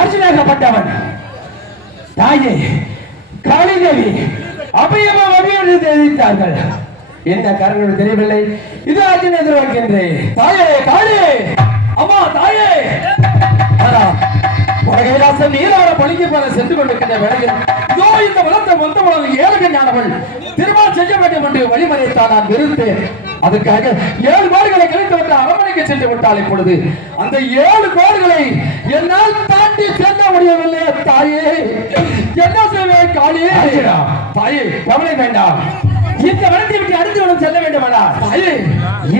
அர்ஜுனாகப்பட்டவன் தாயே காளிதேவி அபயமா அபியோடு தெரிவித்தார்கள். என்ன காரணம் தெரியவில்லை. இது அர்ஜுன் எதிர்பார்க்கின்றேன். தாயே காளி அம்மா தாயே கைலாசம் நீராட பழிக்கு போல சென்று கொண்டிருக்கின்ற வேளையில் இதோ இந்த வளர்த்த மொத்த உலகம் ஏழக ஞானவள் திருமணம் செய்ய வேண்டும் என்று வழிமறைத்தான். நான் விருந்தேன். அதுக்காக 7 கோடுகளை கழித்து விட்டு அரண்மனைக்கு சென்று விட்டால் இப்பொழுது அந்த 7 கோடுகளை என்னால் தாண்டி செல்ல முடியவில்லை. தாயே என்ன செய்வேன் காளியே? தாயே கவலை வேண்டாம். இந்த வனத்தை விட்டு அடுத்த வனம் செல்ல வேண்டுமாடா? தாயே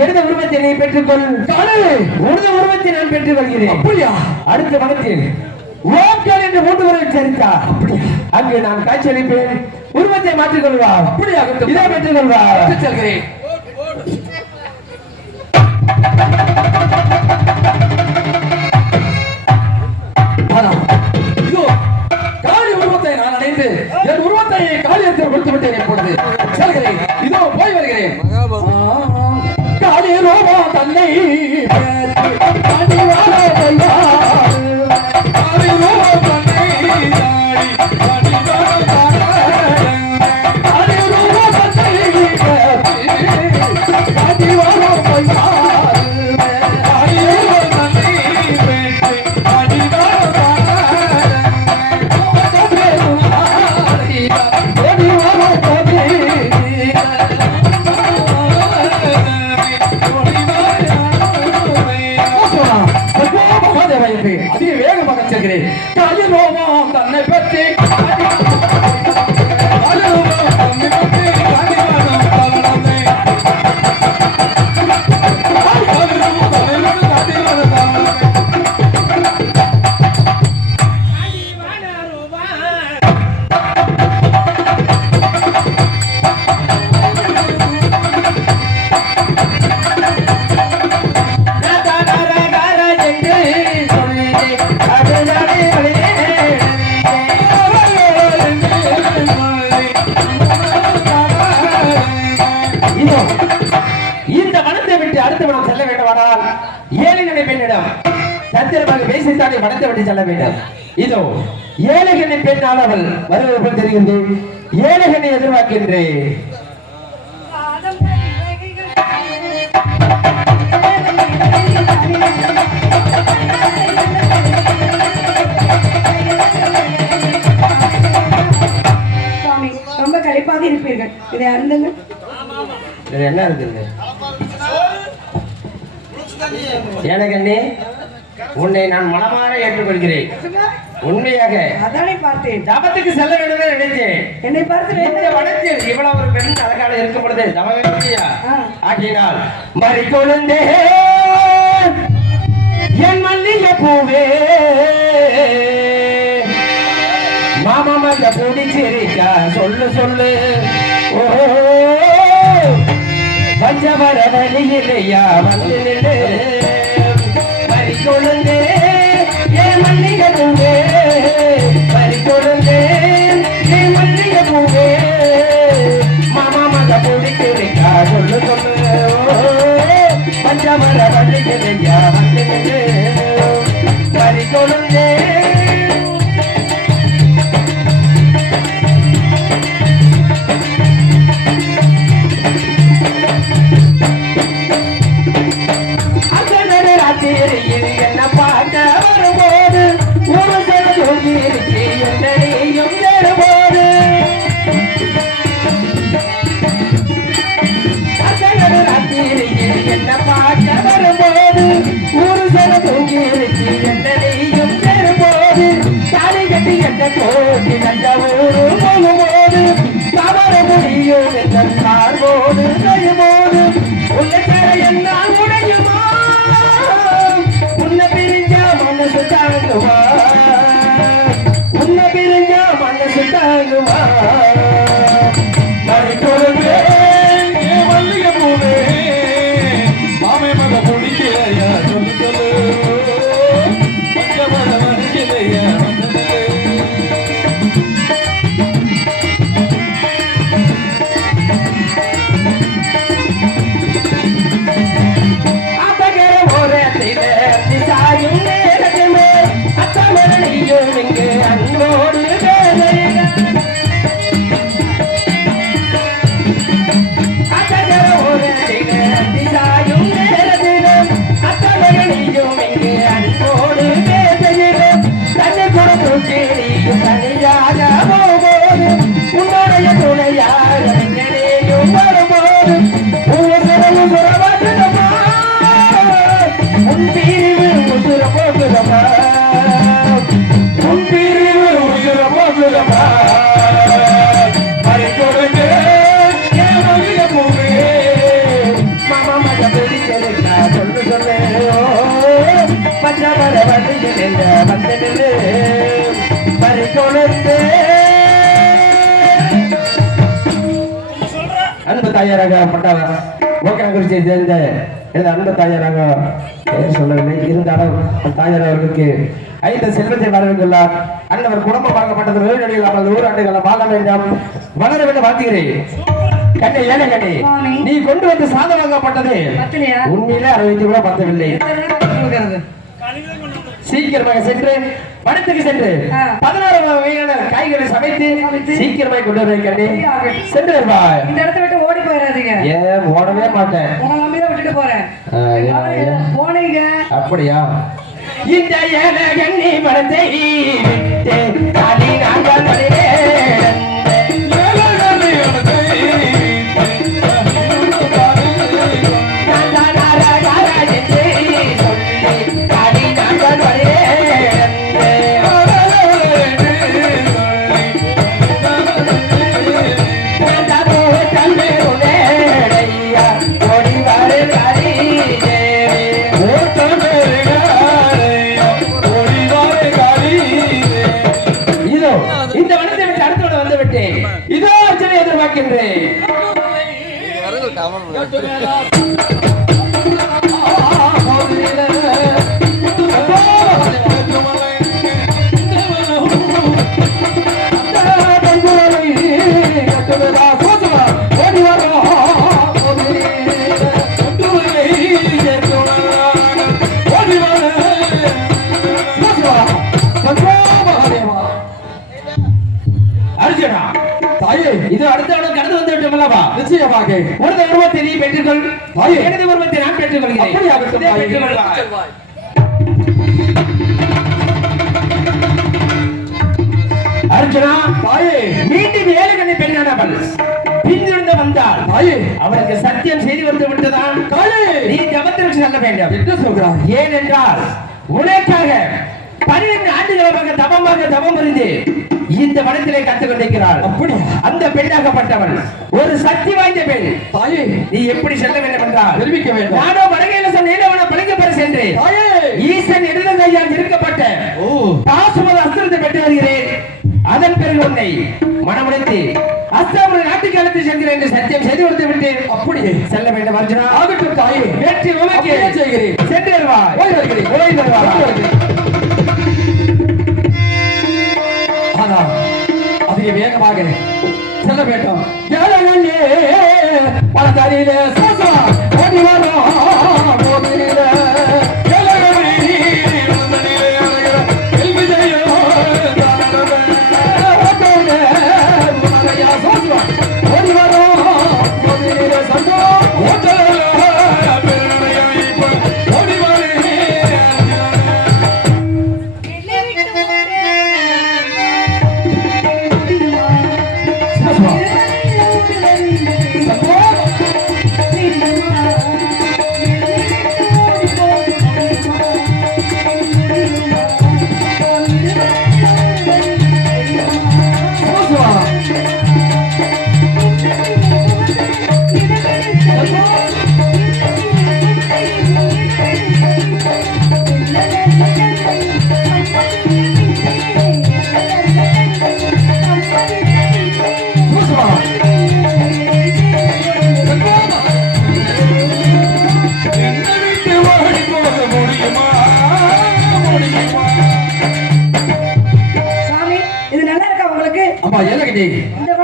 எழுத உருவத்தை நீ பெற்றுக்கொள். காளியே உனது உருவத்தை நான் பெற்று வருகிறேன். அப்படியா? அடுத்த வனத்தில் ஓம்கால் என்று 3 முறை சேர்த்தா அப்படியா? அங்கே நான் காட்சியளிப்பேன். உருவத்தை மாற்றிக்கொள்வா. அப்படியா? இதை பெற்றுக்கொள்வா. செல்கிறேன். காளி உருவத்தை நான் அடைந்து என் உருவத்தை காளியத்தில் கொடுத்து விட்டேன். எப்பொழுது செல்கிறேன். இதோ போய் வருகிறேன். காளி ரோமா தன்னை அதிக வேகமாக செல்கிறேன். காளி ரோமா தன்னை பற்றி இந்த வனத்தை விட்டு அடுத்த வனம் செல்ல வேண்டுமானால் ஏழைகளை பெண்ணிடம் சத்திரமாக பேசித்தானே வனத்தை விட்டு செல்ல வேண்டும். இதோ ஏழைகளை பெண்ணால் அவள் வருவது போல் தெரிகிறது. ஏழைகளை எதிர்பார்க்கின்றேன். ரொம்ப களைப்பாக இருப்பீர்கள். இதை அருந்துங்கள். என்ன இருக்குது ஏனகண்ணே? உன்னை நான் மனமாற ஏற்றுக்கொள்கிறேன். உண்மையாக அதானே பார்த்தேன். தபத்துக்கு செல்ல வேண்டும் நினைத்தேன். என்னை பார்த்து இந்த வனத்தில் இவ்வளவு ஒரு பெண் அழகாக இருக்கும் பொழுது தவமில்லையா? ஆகினால் மறி கொழுந்தே என் மல்லிகை பூவே மாமா மக பிடிச்சிருக்கா சொல்லு சொல்லு. ஓ பஞ்சவர வழியிலையா வந்து நின்று மறி கொழுந்தே என் மல்லிகை பூவே மறி கொழுந்தே என் மல்லிகை பூவே மாமா மக பிடிச்சிருக்கா சொல்லு சொல்லு. பஞ்சவர வழியிலையா வந்து நின்று மறி கொழுந்தே என்ன பார்க்க வரும்போது ஒரு சொல்லி என்னையும் ஏறும்போது என்ன பார்க்க வரும்போது ஒரு சொல்ல தூங்கி என்னையும் ஏறும்போது தாலி கட்டி என்ன கோட்டி நல்ல ஊரு போகும்போது தவற முடியும் என்ன சார்போடு செய்யும்போது உள்ள என்ன உடையுமா உன்னை பிரிஞ்சா மனசு தாங்குவா. தாயாராகப்பட்டவர் ஓகேங்குறிச்சியை சேர்ந்த எனது அன்பு தாயாராக பெயர் சொல்லவில்லை, இருந்தாலும் தாயார் அவர்களுக்கு 5 செல்வத்தை வரவேற்றுள்ளார். அண்ணவர் குடும்பமாகப்பட்டது வேறு இல்லாமல் 100 ஆண்டுகள் வாழ வேண்டாம், வளர வேண்டும் வாழ்த்துகிறேன். கண்ணே ஏழை கண்ணே, நீ கொண்டு வந்து சாதமாகப்பட்டது உண்மையிலே 60 கூட பத்தவில்லை. சீக்கிரமாக சென்று படத்துக்கு சென்று 16 வகையான காய்கறி சமைத்து சீக்கிரமாக கொண்டு வர சென்று வருவாய். இந்த இடத்த விட்டு ஓடி போயிடாதீங்க. ஏன் ஓடவே மாட்டேன், உங்களை நம்பிதான் விட்டுட்டு போறேன். போனீங்க அப்படியா? இந்த ஏழகண்ணி படத்தை விட்டு காலி நாங்கள் வருகிறேன். இந்த வனத்தை விட்டு அடுத்தோட வந்து விட்டேன். இதோ அர்ச்சனை எதிர்பார்க்கின்றேன். இது அடுத்த கடந்து வந்து விட்டோம் அல்லவா? நிச்சயமாக உனது உருவத்தை நீ பெற்றுக்கொள், எனது உருவத்தை நான் பெற்றுக்கொள்கிறேன். அர்ஜுனா தாயே, மீண்டும் ஏழுகண்ணை பெண்ணானவள் பின்னிருந்து வந்தால் தாயே அவளுக்கு சத்தியம் செய்து வந்து விட்டதான். தாயே நீ ஜபத்திற்கு செல்ல வேண்டும் என்று சொல்கிறார். ஏனென்றால் உனக்காக 12 ஆண்டுகளாக தவம் இருந்து இந்த வனத்திலே கற்றுக் கொண்டிருக்கிறாள். அப்படி அந்த பெண்ணாகப்பட்டவள் ஒரு சக்தி வாய்ந்த பெண். தாயே நீ எப்படி செல்ல வேண்டும் என்றால் தெரிவிக்க வேண்டும். நானோ வடகையில நீலவன பழிக்க பெற சென்று ஈசன் இடதுகையால் இருக்கப்பட்ட தாசுமத அஸ்திரத்தை பெற்று வருகிறேன். அதன் பிறகு உன்னை மனமுடைத்து அஸ்தாபுர நாட்டுக்கு அழைத்து செல்கிறேன் என்று சத்தியம் செய்து கொடுத்து விட்டேன். அப்படியே செல்ல வேண்டும் அர்ஜுனா. ஆகட்டும் தாயே, வெற்றி உனக்கு செய்கிறேன். சென்று வருவாய். ஓய் வருகிறேன். ஓய் வருவாய். அதிக வேகமாக செல்ல வேண்டும். பலதாரியிலே ஓடி வரும்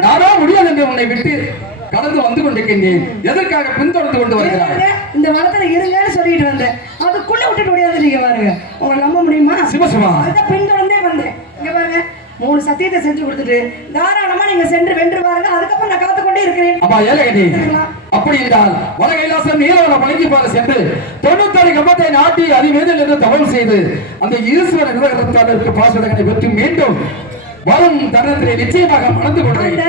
நானா முடியாது என்று உன்னை விட்டு கடந்து வந்து கொண்டிருக்கின்றேன். எதற்காக பின்தொடர்ந்து கொண்டு வருகிறாய்? இந்த வனத்துல இருங்கன்னு சொல்லிட்டு வந்தேன், அதுக்குள்ள விட்டுட்டு முடியாது. நீங்க பாருங்க, உங்களை நம்ப முடியுமா? சிவசிவா அதான் பின்தொடர்ந்தே வந்தேன். இங்க பாருங்க, 3 சத்தியத்தை செஞ்சு கொடுத்துட்டு தாராளமா நீங்க சென்று வென்று பாருங்க. அதுக்கப்புறம் நான் காத்து கொண்டே இருக்கிறேன். அப்பா ஏலகடி, அப்படி என்றால் வடகைலாசம் நீலவன பழங்கி போல சென்று 96 கம்பத்தை நாட்டி அதிவேதில் என்று தவம் செய்து அந்த ஈஸ்வர நிலகரத்தாளருக்கு பாசுடங்களை பெற்று மீண்டும் வரும் தருணத்திலே நிச்சயமாக மணந்து கொண்டேன்.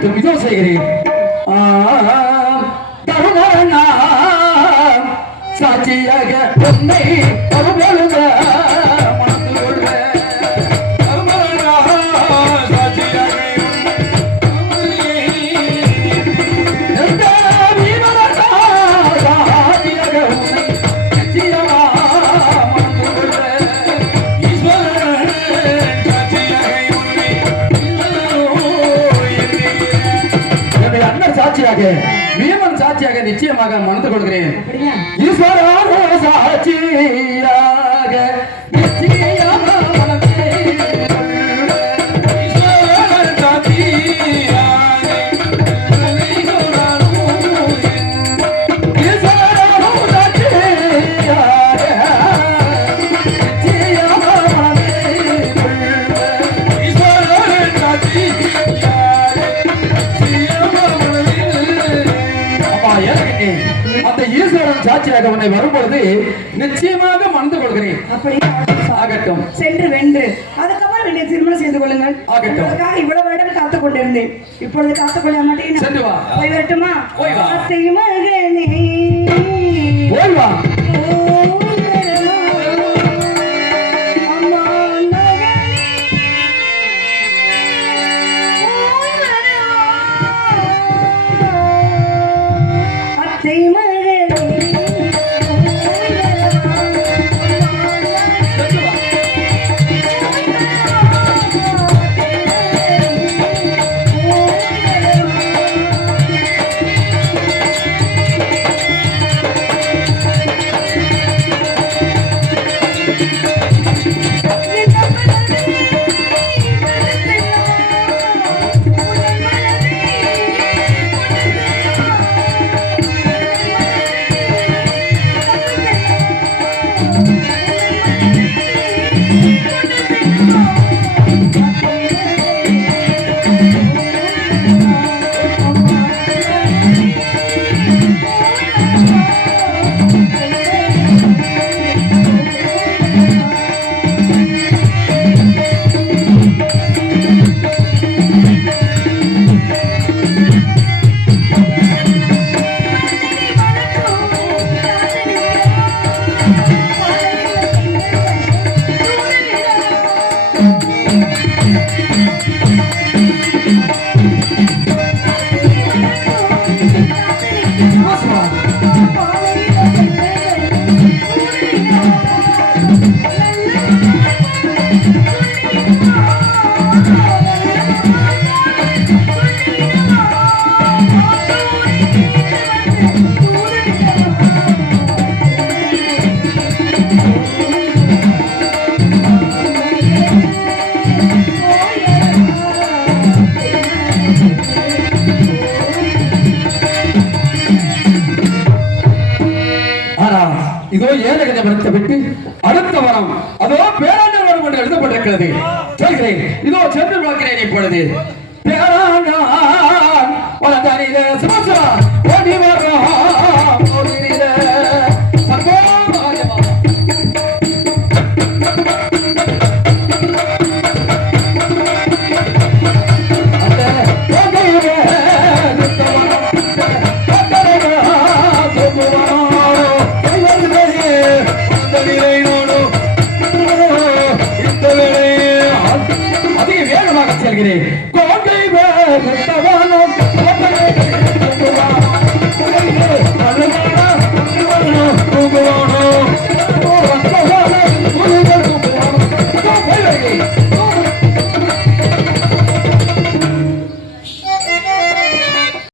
ஆகட்டும் இதோ செய்கிறேன் தருணா சாட்சியாக உன்னை தருமொழுக மணந்து கொள்வேன் வீமன் சாட்சியாக நிச்சயமாக மணந்து கொள்கிறேன் அப்படியா? ஈஸ்வரனோ சாட்சியாக நிச்சயமாக மணந்து அந்த ஈஸ்வரன் சாட்சியாக உன்னை வரும்பொழுது நிச்சயமாக மணந்து கொள்கிறேன். அப்படியே ஆகட்டும். சென்று வென்று அதுக்கப்புறம் என்னை திருமணம் செய்து கொள்ளுங்கள். ஆகட்டும். உங்களுக்காக இவ்வளவு வருடம் காத்துக் கொண்டிருந்தேன். இப்பொழுது காத்துக் கொள்ள மாட்டேன். சென்று வா. போய் வரட்டுமா? போய் வா. அத்தை மகனே போய் வா. இதோ ஏழகனை வரத்தை விட்டு அடுத்த வரம் அதோ பேராண்ட வரம் என்று எழுதப்பட்டிருக்கிறது. சொல்கிறேன், இதோ சென்று பார்க்கிறேன். இப்பொழுது பேராண்ட வளர்ந்தானிலே சுமசா ஓடி வரோம் ஓடினிலே சர்வோமாயமா கோட்டை வேறு